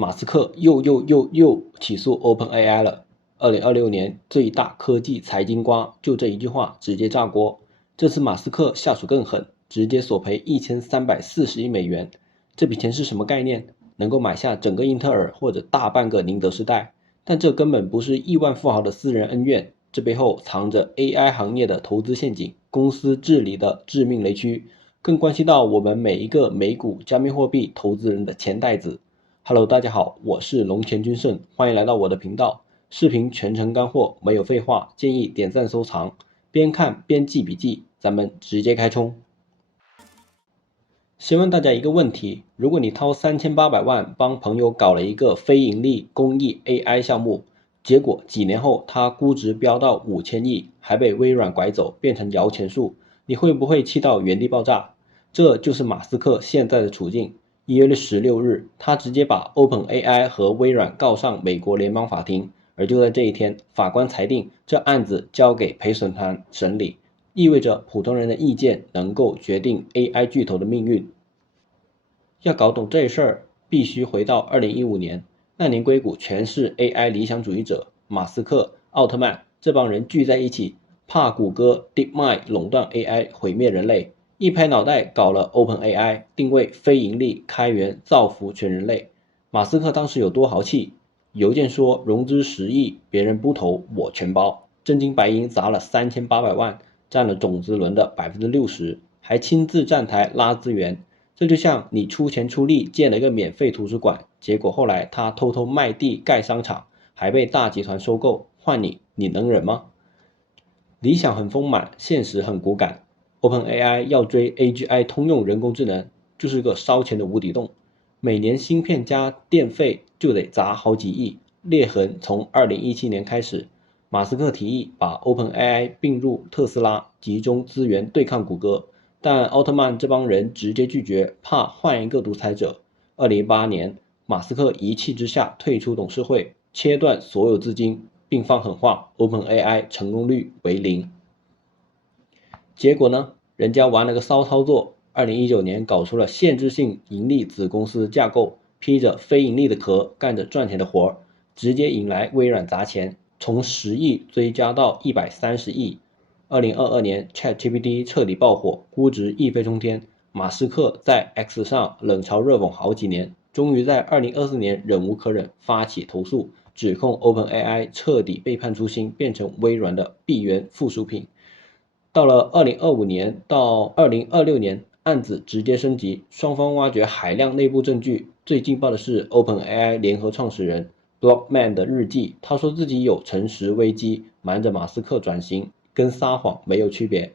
马斯克又起诉 OpenAI 了。2026年最大科技财经瓜，就这一句话直接炸锅。这次马斯克下手更狠，直接索赔1340亿美元。这笔钱是什么概念？能够买下整个英特尔或者大半个宁德时代。但这根本不是亿万富豪的私人恩怨，这背后藏着 AI 行业的投资陷阱、公司治理的致命雷区，更关系到我们每一个美股、加密货币投资人的钱袋子。Hello， 大家好，我是龙泉君盛，欢迎来到我的频道。视频全程干货，没有废话，建议点赞收藏，边看边记笔记，咱们直接开冲。先问大家一个问题，如果你掏3800万帮朋友搞了一个非盈利公益 AI 项目，结果几年后他估值飙到5000亿，还被微软拐走变成摇钱树，你会不会气到原地爆炸？这就是马斯克现在的处境。1月16日，他直接把 OpenAI 和微软告上美国联邦法庭，而就在这一天，法官裁定这案子交给陪审团审理，意味着普通人的意见能够决定 AI 巨头的命运。要搞懂这事儿，必须回到2015年，那年硅谷全是 AI 理想主义者，马斯克、奥特曼这帮人聚在一起，怕谷歌 DeepMind 垄断 AI 毁灭人类，一拍脑袋搞了 OpenAI， 定位非盈利、开源、造福全人类。马斯克当时有多豪气？邮件说融资10亿，别人不投我全包，真金白银砸了3800万，占了种子轮的60%，还亲自站台拉资源。这就像你出钱出力建了一个免费图书馆，结果后来他偷偷卖地盖商场，还被大集团收购，换你能忍吗？理想很丰满，现实很骨感。OpenAI 要追 AGI 通用人工智能，就是个烧钱的无底洞，每年芯片加电费就得砸好几亿。裂痕从2017年开始，马斯克提议把 OpenAI 并入特斯拉，集中资源对抗谷歌。但奥特曼这帮人直接拒绝，怕换一个独裁者。2018年，马斯克一气之下退出董事会，切断所有资金，并放狠话 ：OpenAI 成功率为0。结果呢？人家玩了个骚操作，2019年搞出了限制性盈利子公司架构，披着非盈利的壳，干着赚钱的活，直接引来微软砸钱，从10亿追加到130亿。2022年 ChatGPT 彻底爆火，估值一飞冲天，马斯克在 X 上冷嘲热讽好几年，终于在2024年忍无可忍，发起投诉，指控 OpenAI 彻底背叛初心，变成微软的闭源附属品。到了2025年到2026年，案子直接升级，双方挖掘海量内部证据。最劲爆的是 OpenAI 联合创始人 Blockman 的日记，他说自己有诚实危机，瞒着马斯克转型，跟撒谎没有区别，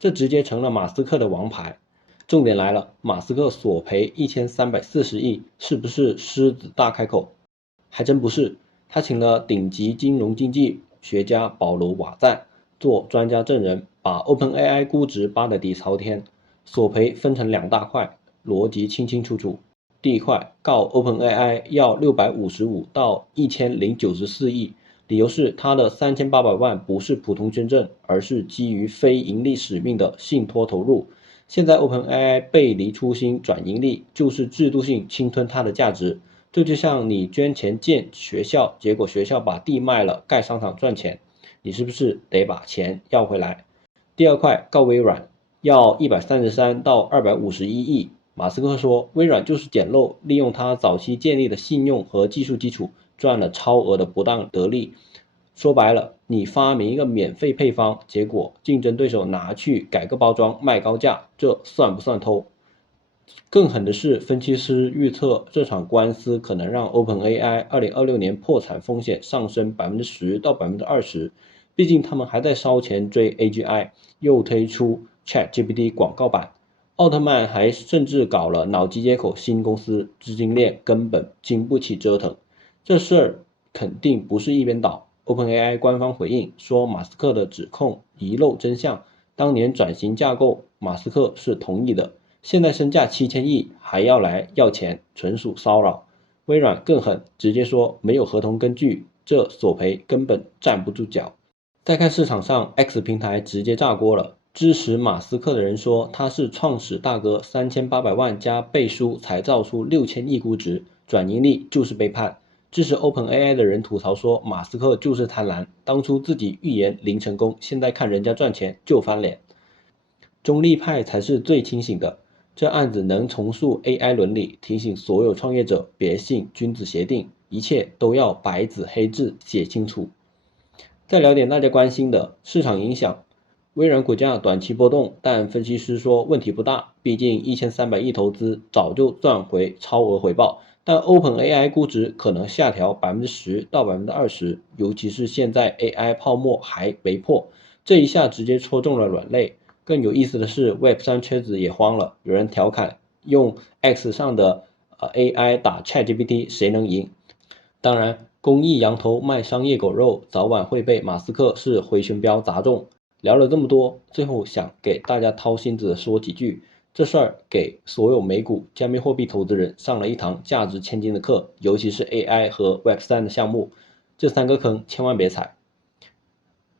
这直接成了马斯克的王牌。重点来了，马斯克索赔1340亿，是不是狮子大开口？还真不是，他请了顶级金融经济学家保罗·瓦赞做专家证人，把 OpenAI 估值扒得底朝天。索赔分成2大块，逻辑清清楚楚。第一块，告 OpenAI 要655到1094亿，理由是他的3800万不是普通捐赠，而是基于非盈利使命的信托投入。现在 OpenAI 背离初心转盈利，就是制度性侵吞它的价值。这就像你捐钱建学校，结果学校把地卖了，盖商场赚钱，你是不是得把钱要回来？第二块，告微软，要133到251亿。马斯克说，微软就是捡漏，利用他早期建立的信用和技术基础，赚了超额的不当得利。说白了，你发明一个免费配方，结果竞争对手拿去改个包装卖高价，这算不算偷？更狠的是，分析师预测这场官司可能让 OpenAI 2026年破产风险上升10%到20%，毕竟他们还在烧钱追 AGI， 又推出 ChatGPT 广告版。奥特曼还甚至搞了脑机接口新公司，资金链根本经不起折腾。这事儿肯定不是一边倒。OpenAI 官方回应说，马斯克的指控遗漏真相，当年转型架构，马斯克是同意的，现在身价7000亿还要来要钱，纯属骚扰。微软更狠，直接说没有合同根据，这索赔根本站不住脚。再看市场上 X 平台直接炸锅了，支持马斯克的人说他是创始大哥，3800万加背书才造出6000亿估值，转盈利就是背叛。支持 OpenAI 的人吐槽说，马斯克就是贪婪，当初自己预言零成功，现在看人家赚钱就翻脸。中立派才是最清醒的，这案子能重塑 AI 伦理，提醒所有创业者别信君子协定，一切都要白纸黑字写清楚。再聊点大家关心的市场影响，微软股价短期波动，但分析师说问题不大，毕竟1300亿投资早就赚回超额回报，但 OpenAI 估值可能下调 10%到 20%， 尤其是现在 AI 泡沫还没破，这一下直接戳中了软肋。更有意思的是 Web3 圈子也慌了，有人调侃用 X 上的AI 打 ChatGPT 谁能赢。当然公益羊头卖商业狗肉，早晚会被马斯克是回旋镖砸中。聊了这么多，最后想给大家掏心子的说几句，这事儿给所有美股加密货币投资人上了一堂价值千金的课，尤其是 AI 和 Web3 的项目，这3个坑千万别踩。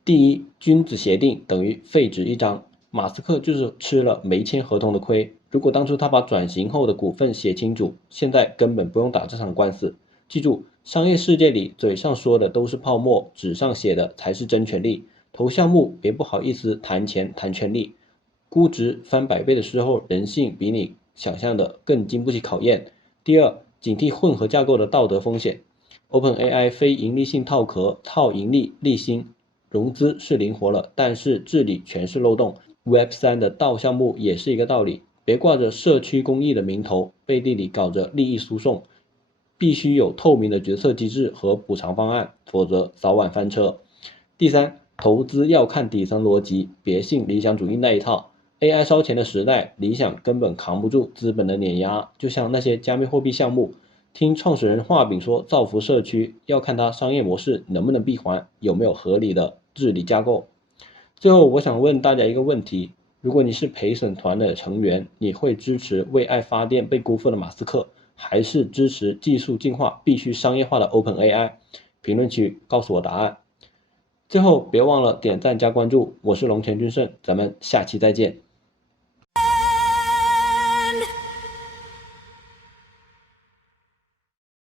第一，君子协定等于废纸一张，马斯克就是吃了没签合同的亏，如果当初他把转型后的股份写清楚，现在根本不用打这场官司。记住，商业世界里嘴上说的都是泡沫，纸上写的才是真权利。投项目别不好意思谈钱谈权利，估值翻100倍的时候，人性比你想象的更经不起考验。第二，警惕混合架构的道德风险。OpenAI 非盈利性套壳，套盈利利心，融资是灵活了，但是治理全是漏洞。Web3 的盗项目也是一个道理，别挂着社区公益的名头，背地里搞着利益输送，必须有透明的决策机制和补偿方案，否则早晚翻车。第三，投资要看底层逻辑，别信理想主义那一套。AI 烧钱的时代，理想根本扛不住资本的碾压，就像那些加密货币项目，听创始人画饼说造福社区，要看他商业模式能不能闭环，有没有合理的治理架构。最后我想问大家一个问题，如果你是陪审团的成员，你会支持为爱发电被辜负的马斯克，还是支持技术进化必须商业化的 OpenAI？ 评论区告诉我答案。最后别忘了点赞加关注，我是龙泉君胜，咱们下期再见。